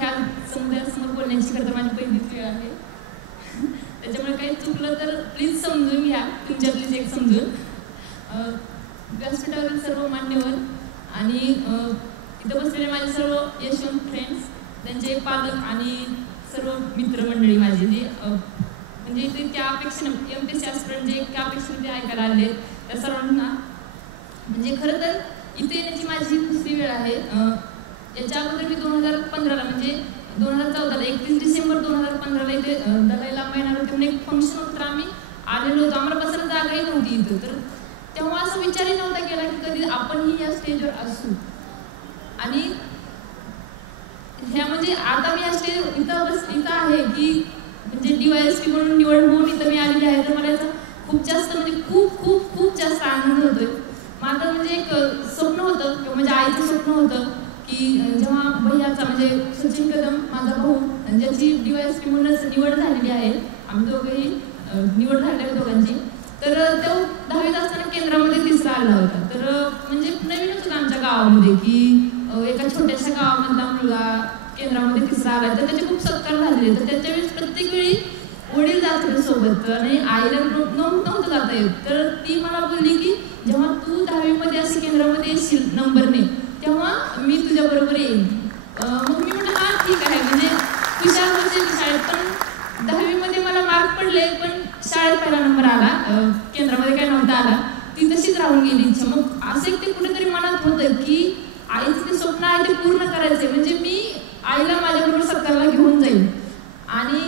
मोठ्या समुदायासमोर बोलण्याची खरं तर माझी पहिलीच वेळ आहे. त्याच्यामुळे काही चुकलं तर प्लीज समजून घ्या, तुमच्यातलीच एक समजून. व्यासपीठावरील सर्व मान्यवर आणि इथं बसलेले माझे सर्व यशवंत फ्रेंड्स, त्यांचे पालक आणि सर्व मित्रमंडळी माझी जे म्हणजे इथे त्या अपेक्षेनं MPSC ॲस्पिरंट जे त्या अपेक्षेने ते ऐकायला आले त्या सर्वांना म्हणजे खरं तर इथे येण्याची माझी दुसरी वेळ आहे. याच्या अगोदर मी 2015ला म्हणजे 2014ला 31 डिसेंबर 2015ला इथे दलाई लामा येणार होते म्हणून एक फंक्शन होतं तर आम्ही आलेलो होतो. आम्हाला बसायला जागाही नव्हती इथं. तर तेव्हा असं विचारही नव्हता केला की कधी आपणही या स्टेजवर असू. आणि ह्या म्हणजे आता मी या स्टेज इथं आहे की म्हणजे DYSP म्हणून निवड होऊन इथं मी आलेली आहे. तर मला याचा खूप जास्त म्हणजे खूप खूप खूप जास्त आनंद होतोय. माझं म्हणजे एक स्वप्न होतं किंवा म्हणजे आईचं स्वप्न होतं की जेव्हा भैयाचा म्हणजे सचिन कदम माझा भाऊ ज्याची DYSP म्हणूनच निवड झालेली आहे, आम्ही दोघंही निवड झालेली आहे दोघांची. तर तो 10वीत असताना केंद्रामध्ये तिसरा आला होता. तर म्हणजे नवीनच होतं आमच्या गावामध्ये की एका छोट्याशा गावामधला मुलगा केंद्रामध्ये तिसरा आला. तर त्याचे खूप सत्कार झालेले. तर त्याच्या वेळेस प्रत्येक वेळी वडील जात होते सोबत आणि आईला नव्हतं जाता येत. तर ती मला बोलली की जेव्हा तू 10वीमध्ये असे केंद्रामध्ये येशील नंबरने तेव्हा मी तुझ्याबरोबर येईन. मग मी म्हटलं हां ठीक आहे. म्हणजे हुशार होते शाळेत पण 10वीमध्ये मला मार्क पडले पण शाळेत पहिला नंबर आला, केंद्रामध्ये काय नव्हता आला. ती तशीच राहून गेली इच्छा. मग असं एक ते कुठेतरी मनात होतं की आईचं ते स्वप्न आहे ते पूर्ण करायचंय. म्हणजे मी आईला माझ्याबरोबर सत्कारला घेऊन जाईल. आणि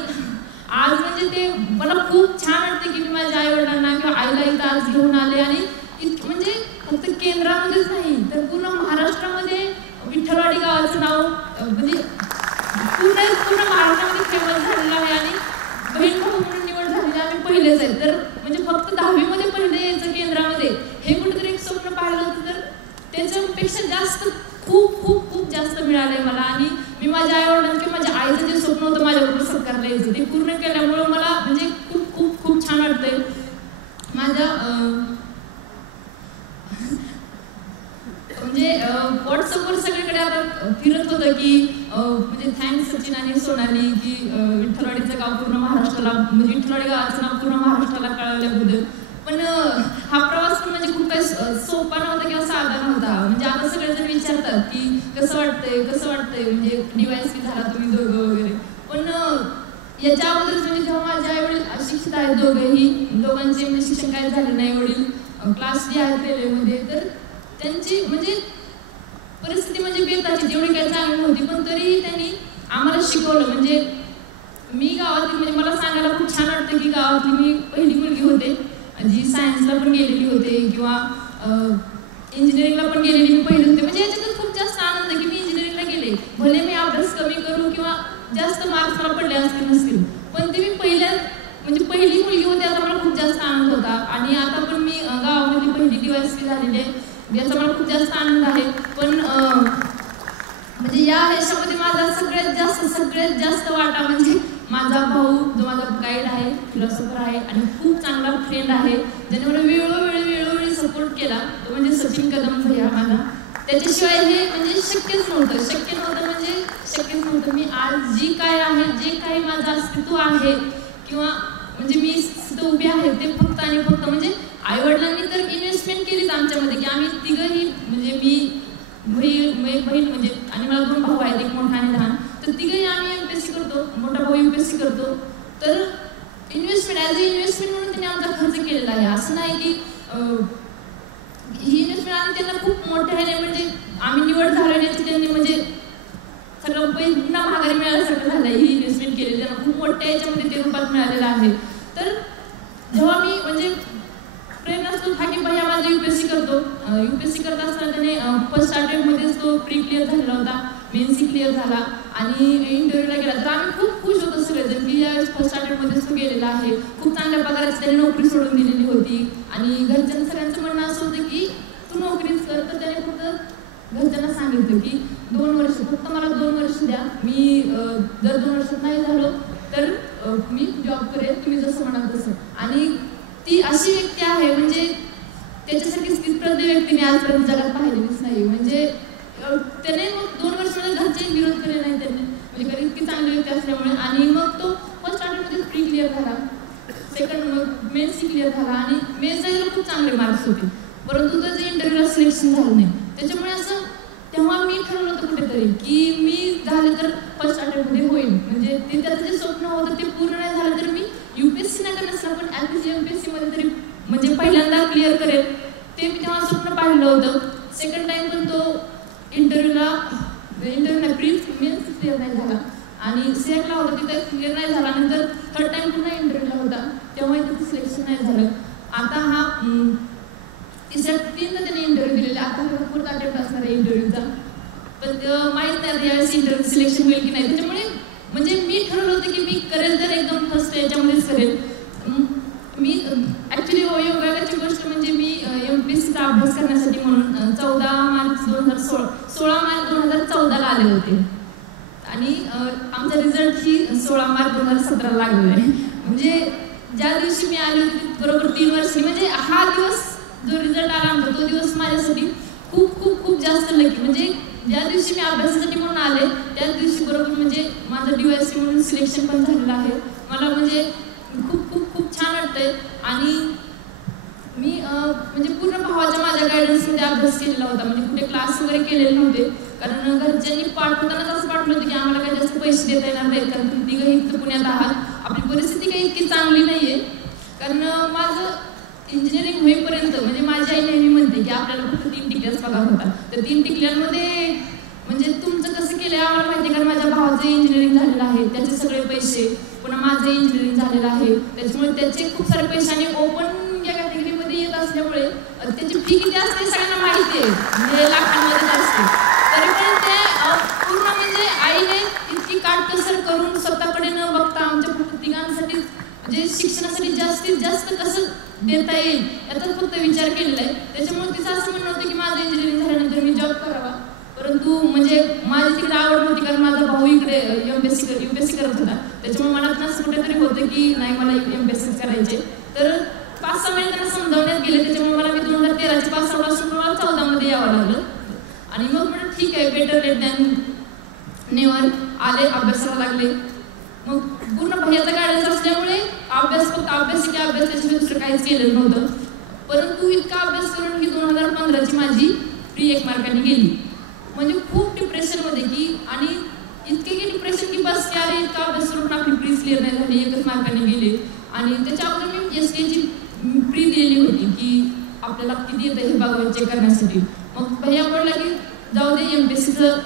आज म्हणजे ते मला खूप छान वाटते की मी माझ्या आईवडिलांना किंवा आईला इथं आज घेऊन आले. आणि म्हणजे फक्त केंद्रामध्येच नाही तर पूर्ण महाराष्ट्रामध्ये विठ्ठलवाडी गावाचं नाव म्हणजे पूर्ण महाराष्ट्रामध्ये फेमस झालेलं आहे. आणि बहीण भाऊ म्हणून निवड झालेली आम्ही पहिलेच आहे. तर म्हणजे फक्त 10वीमध्ये पहिले यायचं केंद्रामध्ये हे कुठेतरी एक स्वप्न पाहिलं होतं. तर त्याच्यापेक्षा जास्त खूप खूप खूप जास्त मिळालंय मला. आणि मी माझ्या आईवडिलांना किंवा माझ्या आईचं जे स्वप्न होतं माझ्याबरोबर सत्कारला यायचं ते पूर्ण केल्यामुळं मला म्हणजे खूप खूप खूप छान वाटतंय. माझ्या म्हणजे व्हॉट्सअपवर सगळीकडे आता फिरत होतं की म्हणजे थँक्स सचिन आणि सोनाली की विठ्ठलवाडीचं गाव पूर्ण महाराष्ट्राला म्हणजे विठ्ठलवाडी गावाचं नाव पूर्ण महाराष्ट्राला कळवल्याबद्दल. पण हा प्रवास पण म्हणजे खूप काही सोपा नव्हता किंवा साधा नव्हता. म्हणजे आता सगळेजण विचारतात की कसं वाटतंय म्हणजे DYSP झाला तुम्ही दोघं वगैरे. पण याच्या अगोदर म्हणजे जेव्हा माझे आईवडील अशिक्षित आहेत दोघांचे म्हणजे शिक्षण काय झालं नाही. वडील क्लास जे आहेत रेल्वेमध्ये. तर त्यांची म्हणजे परिस्थिती म्हणजे बेताची जेवढी काही चांगली नव्हती पण तरीही त्यांनी आम्हाला शिकवलं. म्हणजे मी गावातील म्हणजे मला सांगायला खूप छान वाटतं की गावातली मी पहिली मुलगी होते जी सायन्सला पण गेलेली होते किंवा इंजिनिअरिंगला पण गेलेली मी पहिली होते. म्हणजे याच्यातच खूप जास्त आनंद आहे की मी इंजिनिअरिंगला गेले. भले मी अभ्यास कमी करू किंवा जास्त मार्क्स मला पडले असतील नसतील पण ते मी पहिली मुलगी होते. आता मला खूप जास्त आनंद होता. आणि आता पण मी गावामधली पहिली DYSP झालेली आहे याचा मला खूप जास्त आनंद आहे. पण म्हणजे या ह्याच्यामध्ये माझा सगळ्यात जास्त वाटा म्हणजे माझा भाऊ जो माझा गाईड आहे, फिलॉसॉफर आहे आणि खूप चांगला फ्रेंड आहे ज्याने मला वेळोवेळी सपोर्ट केला तो म्हणजे सचिन कदम भैया माझा. त्याच्याशिवाय हे म्हणजे शक्यच नव्हतं. मी आज जी काय आहे जे काही माझं अस्तित्व आहे किंवा म्हणजे मी तिथं उभी आहे ते फक्त आणि फक्त म्हणजे आईवडिलांनी तर इन्व्हेस्टमेंट केलीच आमच्यामध्ये की आम्ही तिघंही म्हणजे मी बहीण म्हणजे आणि मला 2 भाऊ आहेत, एक मोठा आणि लहान. तर तिघंही आम्ही MPSC करतो. मोठा भाऊ UPSC करतो. तर इन्व्हेस्टमेंट ॲज अ इन्व्हेस्टमेंट म्हणून त्यांनी आमचा खर्च केलेला आहे. असं नाही की ही इन्व्हेस्टमेंट आम्ही त्यांना खूप मोठ्या ह्याने म्हणजे आम्ही निवड झाल्याची त्यांनी म्हणजे सगळं पुन्हा माघारी मिळाल्यासारखं झालं आहे. ही इन्व्हेस्टमेंट केलेली त्यांना खूप मोठ्या याच्यामध्ये ते रूपात मिळालेलं आहे. तर जेव्हा मी म्हणजे प्रेरणा असतो हा की भैया माझा UPSC करतो. UPSC करत असताना त्याने फर्स्ट अटेम्प्टमध्येच तो प्री क्लिअर झालेला होता. मेन्सी क्लिअर झाला आणि इंटरव्ह्यूला गेला. तर आम्ही खूप खुश होतो सगळेजण की या फर्स्ट अटेम्प्टमध्येच तो गेलेला आहे. खूप चांगल्या पगाराची त्याने नोकरी सोडून दिलेली होती. आणि घरच्यांचं सगळ्यांचं म्हणणं असं होतं की तू नोकरीच कर. तर त्याने फक्त घरच्यांना सांगितलं की 2 वर्ष फक्त मला 2 वर्ष द्या. मी जर 2 वर्षात नाही झालो तर मी जॉब करेन तुम्ही जसं म्हणाल तसं. आणि ती अशी व्यक्ती आहे म्हणजे त्याच्यासारखी स्थितप्रज्ञ व्यक्तीने आजपर्यंत जगात पाहिलेलीच नाही. म्हणजे त्याने मग 2 वर्षाला घरचे विरोध केले नाही त्यांनी म्हणजे असल्यामुळे. आणि मग तो फर्स्ट अटेम्प्टमध्ये प्री क्लिअर झाला, सेकंड मग मेन्सची क्लिअर झाला आणि मेन्सला खूप चांगले मार्क्स होते, परंतु त्याचं इंटरव्ह्यूला सिलेक्शन झालं नाही. त्याच्यामुळे असं तेव्हा मी ठरवलं होतं कुठेतरी की मी झालं तर फर्स्ट अटेम्प्टमध्ये होईल, म्हणजे ते त्याचं जे स्वप्न होतं ते पूर्ण नाही झालं तर मी UPSC नाही करत नसलं पण ॲटलिस्ट MPSCमध्ये तरी म्हणजे पहिल्यांदा क्लिअर करेल, ते मी तेव्हा स्वप्न पाहिलं होतं. सेकंड टाइम पण तो इंटरव्ह्यूला प्री मेन्स क्लिअर नाही झाला आणि सेकला होता तिथं क्लिअर नाही झाला. नंतर थर्ड टाइम पुन्हा इंटरव्ह्यूला होता तेव्हा त्याचं सिलेक्शन नाही झालं. आता हा तीनदा त्याने इंटरव्ह्यू दिलेला, आता हा फोर्थ अटेम्प्ट असणार आहे इंटरव्ह्यूचा, पण माहीत नाही यावेळेस इंटरव्ह्यू सिलेक्शन होईल की नाही. त्याच्यामुळे म्हणजे मी ठरवलं होतं की मी करेल तर एकदम फर्स्ट याच्यामध्येच करेल. मी ॲक्च्युली योगाची गोष्ट म्हणजे मी MPSCचा अभ्यास करण्यासाठी म्हणून 16 मार्च 2014ला आले होते आणि आमचा रिझल्ट ही 16 मार्च 2017 लागलेला आहे. म्हणजे ज्या दिवशी मी आले होते बरोबर 3 वर्ष, म्हणजे हा दिवस जो रिझल्ट आला आमचा तो दिवस माझ्यासाठी खूप खूप खूप जास्त लकी. म्हणजे ज्या दिवशी मी अभ्यासासाठी म्हणून आले त्याच दिवशी बरोबर म्हणजे माझं DYSC म्हणून सिलेक्शन पण झालेलं आहे. मला म्हणजे खूप खूप खूप छान वाटतंय. आणि मी म्हणजे पूर्ण भावाच्या माझ्या गायडन्समध्ये अभ्यास केलेला होता, म्हणजे कुठे क्लास वगैरे केलेले नव्हते, कारण घरच्यांनी पाठवतानाच असं पाठवलं होतं की आम्हाला काही जास्त पैसे देता येणार नाहीत, कारण तुम्ही तिघंही इथं पुण्यात आहात, आपली परिस्थिती काही इतकी चांगली नाही आहे. कारण माझं इंजिनिअरिंग होईपर्यंत म्हणजे माझी आई नेहमी म्हणते की आपल्याला फक्त 3 टिकल्याच पगार होता, तर 3 टिकल्यांमध्ये म्हणजे तुमचं कसं केलं आहे आम्हाला माहिती आहे, कारण माझ्या भावाचं इंजिनिअरिंग झालेलं आहे, त्याचे सगळे पैसे, पुन्हा माझं इंजिनिअरिंग झालेलं आहे, त्याच्यामुळे त्याचे खूप सारे पैसे आणि ओपन या कॅटेगरीमध्ये येत असल्यामुळे त्याची फी किती असते सगळ्यांना माहिती आहे, म्हणजे लाखांमध्ये असते. तरी पण ते पूर्ण म्हणजे आईने इतकी काटकसर करून स्वतःकडे न बघता आमच्या तिघांसाठी म्हणजे शिक्षणासाठी जास्तीत जास्त कसं देता येईल याचाच फक्त विचार केलेला आहे. त्याच्यामुळे तिचं असं म्हणणं होतं की माझं इंजिनिअरिंग झाल्यानंतर मी जॉब करावा, परंतु म्हणजे माझी तिकडे आवड नव्हती, कारण माझा भाऊ इकडे UPSC करत होता, त्याच्यामुळे मनात असं कुठेतरी होतं की नाही मला MPSC करायचे. तर 5-6 महिने त्यांना समजावण्यात गेले, त्याच्यामुळे मला मी 2013च्या पासून मला 14मध्ये यावं लागलं. आणि मग म्हटलं ठीक आहे, बेटर लेट दॅन नेव्हर, आले अभ्यासाला लागले. मग पूर्ण भैयाचा गायडन्स असल्यामुळे फक्त अभ्यास त्याशिवाय दुसरं काहीच केलेलं नव्हतं, परंतु इतका अभ्यास करून की 2015ची माझी प्री 1 मार्काने गेली. म्हणजे खूप डिप्रेशनमध्ये की आणि इतके की डिप्रेशन की बस की अरे इतका अभ्यास करून आपली प्री क्लिअर नाही झाली, 1च मार्काने गेले. आणि त्याच्या अगोदर मी STAची प्री दिलेली होती की आपल्याला किती येतं हे बघावं चेक करण्यासाठी. मग भैया बोलला की जाऊ दे MPSCचं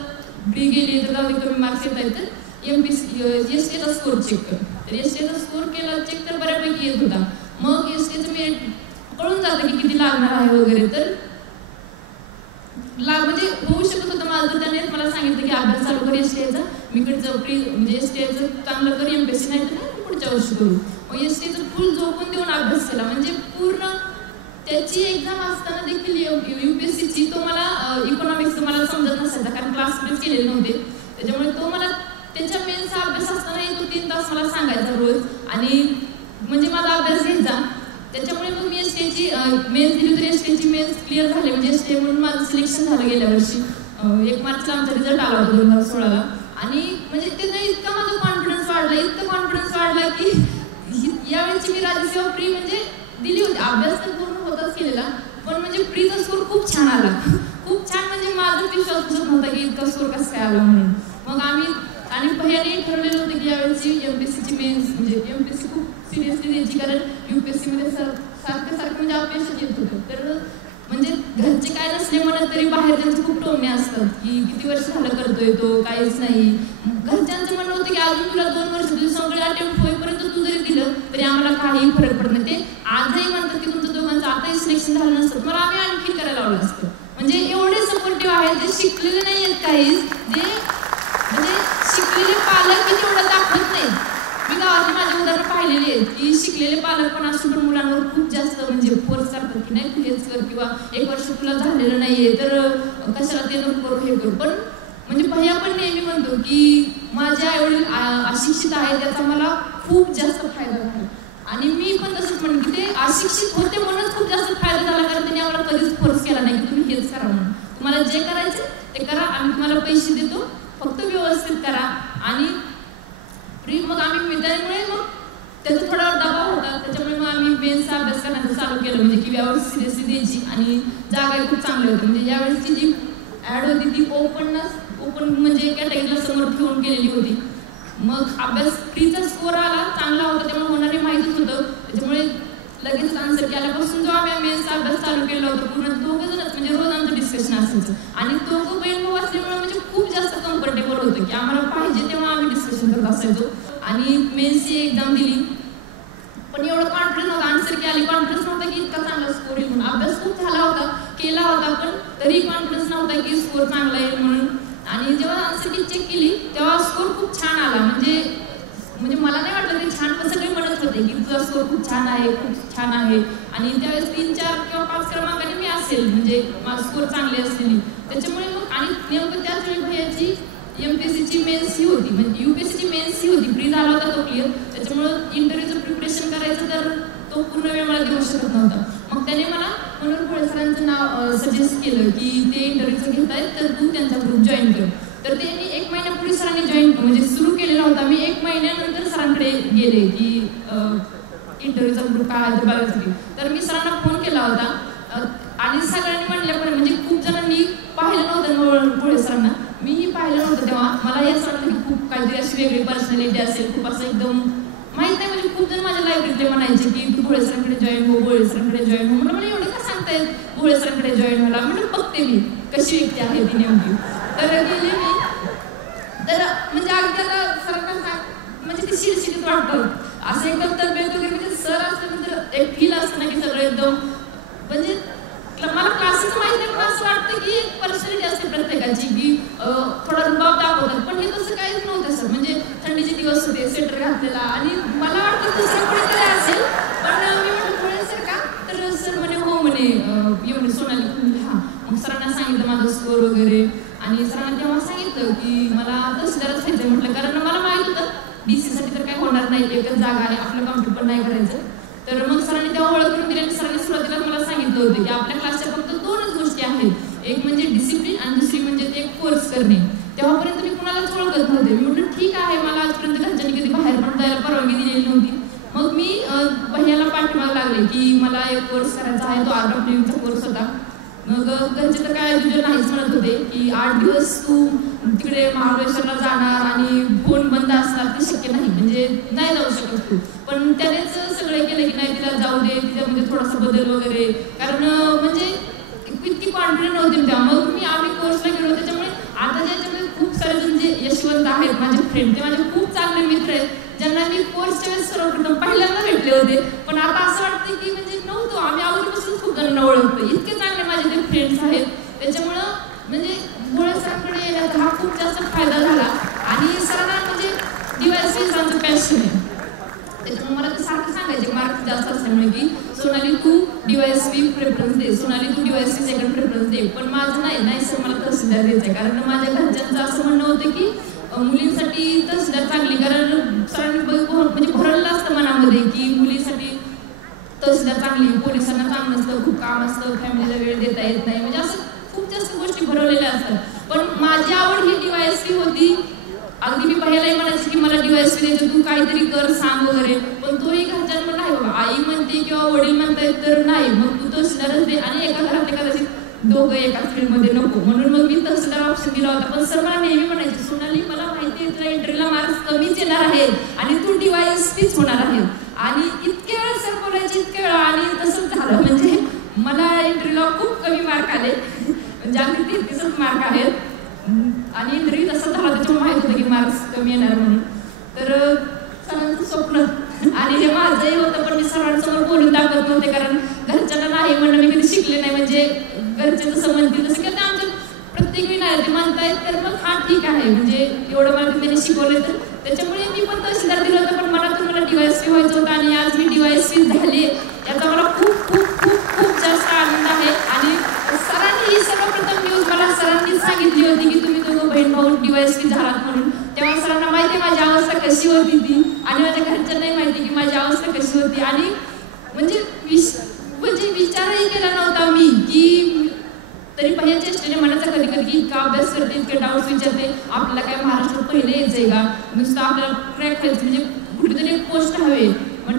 प्री गेली तर जाऊ दे, कमी मार्क्स येत आहेत तर STAचा स्कोर चेक कर. तर STAचा स्कोर केला चेक तर बऱ्यापैकी येत होता. मग STAचं मी कळून जातं की किती लागणार आहे वगैरे, तर म्हणजे होऊ शकत होतं माझं. तर त्याने मला सांगितलं की अभ्यास चालू कर STAचा, मी कडचं प्री म्हणजे STAचं चांगलं कर, MPSC नाही तर नाही पुढच्या वर्षी करू. मग STAचं फुल झोपून देऊन अभ्यास केला, म्हणजे पूर्ण त्याची एक्झाम असताना देखील UPSCची तो मला इकॉनॉमिक्स मला समजत नसायचा, कारण क्लास प्रीच केलेले नव्हते, त्याच्यामुळे तो मला त्याच्या मेन्सचा अभ्यास असतानाही तो 3 तास मला सांगायचा रोज आणि म्हणजे माझा अभ्यास घ्यायचा. त्याच्यामुळे मग मी STAची मेन्स दिली, तर STAची मेन्स क्लिअर झाले, म्हणजे STA म्हणून माझं सिलेक्शन झालं गेल्या वर्षी. 1 मार्चला आमचा रिझल्ट आला होता 2016ला. आणि म्हणजे त्याचा इतका माझा कॉन्फिडन्स वाढला, इतका कॉन्फिडन्स वाढला की यावेळेची मी राज्यसेवा प्री म्हणजे दिली होती. अभ्यास तर पूर्ण होताच केलेला, पण म्हणजे प्रीचा स्कोर खूप छान आला, खूप छान. म्हणजे माझाच विश्वास बसत नव्हता की इतका स्कोर कसं काय आला म्हणून. मग आम्ही आणि भैयाने ठरवलेलं होतं की यावेळेची MPSCची मेन्स म्हणजे MPSC खूप सिरियसली द्यायची, कारण UPSCमध्ये सारखं म्हणजे अपयश येत होतं. तर म्हणजे घरचे काय नसले म्हणत तरी बाहेर त्यांचे खूप टोमणे असतात की किती वर्ष झालं करतोय तो, काहीच नाही. घरच्यांचं म्हणणं होतं की अजून तुला 2 वर्ष तुझे सगळे अटेम्प्ट होईपर्यंत तू जरी दिलं तरी आम्हाला काही फरक पडत नाही. ते आजही म्हणतात की तुमचं दोघांचं आताही सिलेक्शन झालं नसतं, मला आम्ही आणखी करायला लावलं असतं. म्हणजे एवढे सपोर्टिव्ह आहेत, जे शिकलेले नाही आहेत काहीच, जे म्हणजे शिकलेले पालक की तेवढं दाखवत नाही. मी गावातली माझी उदाहरणं पाहिलेली आहेत की शिकलेले पालक पण असून पण मुलांवर खूप जास्त म्हणजे फोर्स करतात की नाही तू हेच कर, किंवा 1 वर्ष तुला झालेलं नाहीये तर कशाला ते नको करू, हे करू. पण म्हणजे भैया पण नेहमी म्हणतो की माझे आईवडील अशिक्षित आहेत, त्याचा मला खूप जास्त फायदा झाला. आणि मी पण तसंच म्हणेन की ते अशिक्षित होते म्हणूनच खूप जास्त फायदा झाला, कारण त्यांनी आम्हाला कधीच फोर्स केला नाही की तुम्ही हेच करा म्हणून. तुम्हाला जे करायचं ते करा, आम्ही तुम्हाला पैसे देतो, फक्त व्यवस्थित करा. आणि प्री मग आम्ही त्यामुळे मग त्याचा थोडा दबाव होता, त्याच्यामुळे मग आम्ही मेन्सचा अभ्यास करण्याचं चालू केलं, म्हणजे की यावर सिरियसली द्यायची आणि जागाही खूप चांगली होती. म्हणजे यावेळेसची जी ॲड होती ती ओपन म्हणजे कॅटेगरीला समोर ठेवून केलेली होती. मग अभ्यास प्रीचा स्कोर आला चांगला होता, त्यामुळे होणारे माहितीच होतं, त्याच्यामुळे लगेच आन्सर केल्यापासून जो आम्ही मेन्सचा अभ्यास चालू केला होता पूर्ण दोघं जणच म्हणजे रोज आमचं डिस्कशन असायचं आणि दोघं बहीण भाऊ असल्यामुळे म्हणजे खूप जास्त कम्फर्टेबल होतं की आम्हाला पाहिजे तेव्हा आम्ही डिस्कशन करत असायचो. आणि मेन्सची एक्झाम दिली पण एवढं कॉन्फिडन्स नव्हता, आन्सर की आली कॉन्फिडन्स नव्हता की इतका चांगला स्कोर येईल म्हणून. अभ्यास खूप झाला होता, केला होता, पण तरी कॉन्फिडन्स नव्हता की स्कोर चांगला येईल म्हणून. आणि जेव्हा आन्सर की चेक केली तेव्हा स्कोर खूप छान आला, म्हणजे मला नाही वाटलं ते छान, पण सगळे म्हणत होते की तुझा स्कोर खूप छान आहे, खूप छान आहे. आणि त्यावेळेस 3, 4 किंवा 5 क्रमांकाने मी असेल, म्हणजे माझा स्कोर चांगली असलेली. त्याच्यामुळे मग आणि नेमकं त्याच वेळी भैयाची MPSCची मेन्स ही होती, म्हणजे UPSCची मेन्स ही होती, प्री झाला होता तो क्लिअर. त्याच्यामुळं इंटरव्ह्यूचं प्रिपरेशन करायचं तर तो पूर्ण वेळ मला देऊ शकत नव्हता. मग त्याने मला मनोहर भोळे सरांचं नाव सजेस्ट केलं की ते इंटरव्ह्यूचं घेत आहेत तर तू त्यांचा ग्रुप जॉईन कर. तर त्यांनी 1 महिन्यापूर्वी सरांनी जॉईन म्हणजे सुरू केलेला होता. मी 1 महिन्यानंतर सरांकडे गेले की इंटरव्ह्यूचा ग्रुप काय आहे ते बघायसाठी. तर मी सरांना फोन केला होता आणि सगळ्यांनी म्हटल्यामुळे म्हणजे खूप जणांनी पाहिलं नव्हतं मनोहर भोळे सरांना, मीही पाहिलं नव्हतं तेव्हा. मला या सरांना की खूप काहीतरी अशी वेगळी पर्सनॅलिटी असेल, खूप असं एकदम माहीत नाही, म्हणजे खूप जण माझ्या लायब्ररीतले म्हणायचे की तू भोळे सरांकडे जॉईन हो, भोळे सरांकडे जॉईन हो. म्हणून मला एवढं का सांगतायत भोळे सरांकडे जॉईन व्हायला. म्हणून बघते मी कशी व्यक्ती आहे ती नेमकी. तर गेले मी, तर म्हणजे अगदी आता सरांना म्हणजे ती शिरशिरीत वाटतं असं एकदम तब्येत वगैरे, म्हणजे सर असल्यानंतर एक फील असतं ना की सगळं एकदम म्हणजे मला क्लासेस माहिती नाही, पण असं वाटतं की एक पर्सनॅलिटी असते प्रत्येकाची की थोडा रुबाब दाखवतात, पण हे तसं काहीच नव्हतं सर. म्हणजे थंडीचे दिवस होते, स्वेटर घातलेला आणि मला वाटतं दुसरं कोणीतरी असेल, पण मी म्हणतो थोडे सर का, तर सर म्हणे हो म्हणे येऊन सोनाली. हां, मग सरांना सांगितलं माझा स्कोर वगैरे आणि सरांना तेव्हा सांगितलं की मला तहसीलदारच व्हायचं म्हटलं, कारण मला माहीत होतं DC साठी तर काही होणार नाही, एकच जागा आहे, आपलं कॉम्प्युटर पण नाही करायचं. तर मग सरांनी तेव्हा ओळख करून दिली आणि सरांनी सुरुवातीला मला सांगितलं होतं की आपल्या क्लासच्या फक्त 2च गोष्टी आहेत, एक म्हणजे डिसिप्लिन आणि दुसरी म्हणजे ते कोर्स करणे. तेव्हापर्यंत मी कुणालाच ओळखत नव्हते. मी म्हटलं ठीक आहे, मला आजपर्यंत घरच्यांनी कधी बाहेर पण जायला परवानगी दिलेली नव्हती. मग मी भैयाला पाठीमागे लागले की मला एक कोर्स करायचा आहे, तो आर्ट ऑफ लिव्हिंगचा कोर्स होता. मग घरचे तर काय तुझे नाहीच म्हणत होते की 8 दिवस तू तिकडे महाबळेश्वरला जाणार आणि फोन बंद असणार, ते शक्य नाही, म्हणजे नाही जाऊ शकत तू. पण त्यानेच सगळे केलं की नाही तिला जाऊ दे, तिच्यामध्ये थोडासा बदल वगैरे, कारण म्हणजे इतकी कॉन्फिडंट नव्हती तेव्हा. मग मी आम्ही कोर्सला गेलो, त्याच्यामुळे आता ज्याच्यामध्ये खूप सारे जण जे यशवंत आहेत माझे फ्रेंड, ते माझे खूप चांगले मित्र आहेत ज्यांना मी कोर्सच्या वेळेस सर्वप्रथम पहिल्यांदा भेटले होते. पण आता असं वाटतं की म्हणजे नव्हतं, आम्ही अगोदरपासून खूप जणांना ओळखतो, इतके चांगले माझे ते फ्रेंड्स आहेत. त्याच्यामुळं म्हणजे भोळे सरांकडे येण्याचा हा खूप जास्त फायदा झाला. आणि सरांना म्हणजे DYSP सरांचं पॅशन आहे, त्याच्यामुळे मला ते सारखं सांगायचे मार्क जास्त असल्यामुळे की सोनाली तू DYSP प्रेफरन्स दे, सोनाली तू DYSP सेकंड प्रेफरन्स दे. पण माझं नाही सर, मला तहसीलदार द्यायचं आहे, कारण माझ्या घरच्यांचं असं म्हणणं होतं की मुलींसाठी तहसीलदार चांगली, कारण सरांनी म्हणजे भरलेलं असतं मनामध्ये की मुलीसाठी तहसीलदार चांगली, पोलिसांना चांगलं नसतं, खूप काम असतं, फॅमिलीला वेळ देता येत नाही, म्हणजे असं खूप जास्त गोष्टी भरवलेल्या असतात. पण माझी आवड ही DYSP होती. अगदी मी पहिल्याही म्हणायची की मला DYSP द्यायचं, तू काहीतरी कर सांग वगैरे, पण तोही घरच्यांना नाही बाबा, आई म्हणते किंवा वडील म्हणतायत तर नाही, मग तू तहसीलदारच दे. आणि एका घरातले कदाचित दोघं एकाच फील्डमध्ये नको, म्हणून मग मी तहसीलदार ऑप्शन दिला होता. पण सर मला नेहमी म्हणायचे सोनाली मला माहिती आहे तुला इंटरव्ह्यूला मार्क्स कमीच येणार आहेत आणि तू DYSPच होणार आहे. आणि इतके वेळ सर बोलायचे, इतके वेळ, आणि तसंच झालं. म्हणजे मला इंटरव्ह्यूला खूप कमी मार्क आले, म्हणजे अगदी 33च मार्क आहेत. आणि इंटरव्ह्यू तसं झाला, त्याच्यामुळे माहित होतं की मार्क्स कमी येणार म्हणून. तर सरांचं स्वप्न आणि हे माझंही होतं, पण मी सरांसमोर बोलून दाखवत नव्हते, कारण घरच्यांना नाही म्हणणं मी कधी शिकले नाही. म्हणजे घरचे जसं म्हणतील तसं की आता आमच्या प्रत्येक वेळी नाही ते म्हणतायत, तर मग हा ठीक आहे, म्हणजे एवढं मला त्यांनी शिकवलं. तर त्याच्यामुळे मी पण तहसीलदार दिलं होतं, पण मला DYSP व्हायचं होतं आणि आज मी DYSP झाले, याचा मला खूप खूप खूप खूप जास्त आनंद आहे. आणि सरांनी ही सर्वप्रथम न्यूज मला सरांनीच सांगितली होती की तुम्ही दोघं बहीण भाऊ DYSP झालात म्हणून. तेव्हा सरांना माहिती आहे माझी अवस्था कशी होती ती, आणि माझ्या घरच्यांनाही माहिती की माझी अवस्था कशी होती. आणि म्हणजे विचारही केला नव्हता मी की तरी पहिल्या चेष्टेने म्हणायचं कधी कधी की इतका अभ्यास करते, इतके डाऊट्स विचारते, आपल्याला काय महाराष्ट्रात पहिले यायचंय का, नुसतं आपल्याला क्रॅक व्हायचं म्हणजे कुठेतरी एक पोस्ट हवे. पण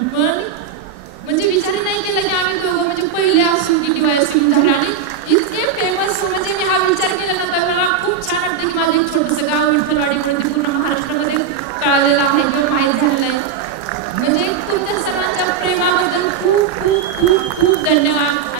म्हणजे विचार नाही केला की आम्ही दोघं म्हणजे पहिले असून की DYSP झालं आणि इतके फेमस. म्हणजे मी हा विचार केला ना तर मला खूप छान वाटतं की माझं एक छोटंसं गाव विठ्ठलवाडी पूर्ण महाराष्ट्रामध्ये कळालेलं आहे किंवा माहीत झालेलं आहे. म्हणजे तुमच्या सर्वांच्या प्रेमाबद्दल खूप खूप खूप खूप धन्यवाद.